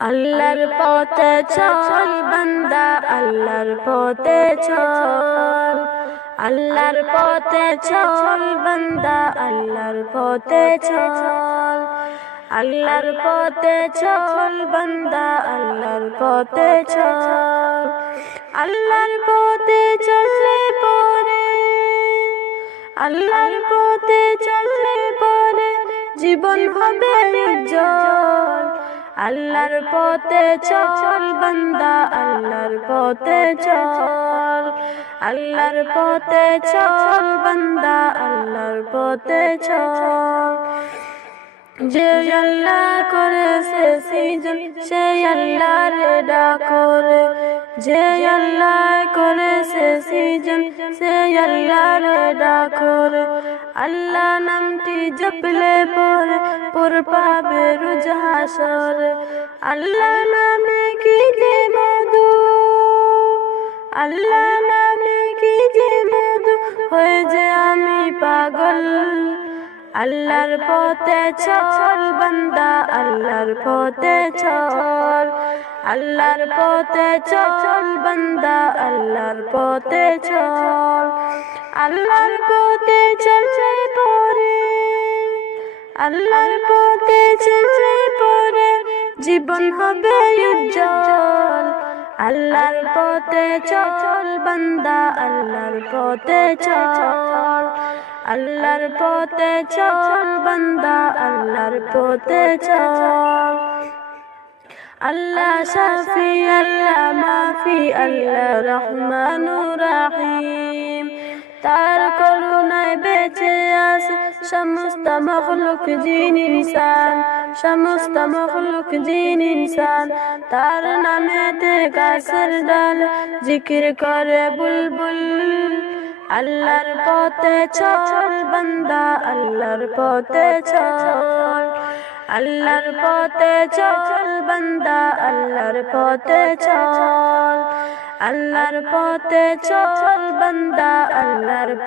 আল্লাহর পথে চল বান্দা, আল্লাহর পথে চল। আল্লাহর পথে চল বান্দা, আল্লাহর পথে চল। আল্লাহর পথে চল বান্দা, আল্লাহর পথে চল। আল্লাহর পথে চললে পরে, আল্লাহর পথে চললে পরে জীবন হবে উজ্জ্বল। আল্লাহর পথে চল বান্দা, আল্লাহর পথে চল। আল্লাহর পথে চল বান্দা, আল্লাহর পথে চল। যে আল্লাহ করেছে সৃজন, সে আল্লাহর ডাকো রে। যে আল্লাহ করেছে সৃজন, সে আল্লাহর ডাকো রে। আল্লাহ নামটি জপলে পরে পুর পাবে রোজ হাসরে। আল্লাহ নামে কি যে মধু, আল্লাহ নামে কি যে মধু, হয়ে যে আমি পাগল। আল্লাহর পথে চল বান্দা, আল্লাহর পথে চল। আল্লাহর পথে চল বান্দা, আল্লাহর পথে চল। আল্লাহর পথে চললে পরে, আল্লাহর পথে চললে পরে জীবন হবে উজ্জ্বল। আল্লাহর পথে চল বান্দা, আল্লাহর পথে চল। আল্লাহর পথে চল বান্দা, আল্লাহর পথে চল। আল্লাহ শাফি, আল্লাহ মাফি, আল্লাহ রহমানুর রহিম। তার করুণায় বেঁচে আছে সমস্ত মখলুক জিন ইনসান, সমস্ত মখলুক জিন ইনসান। তার নামেতে গাছের ডাল জিকির করে বুলবুল। আল্লাহর পথে চল বান্দা, আল্লাহর পথে চল। আল্লাহর পথে চল বান্দা, আল্লাহর পথে চল। আল্লাহর পথে চল বান্দা, আল্লাহর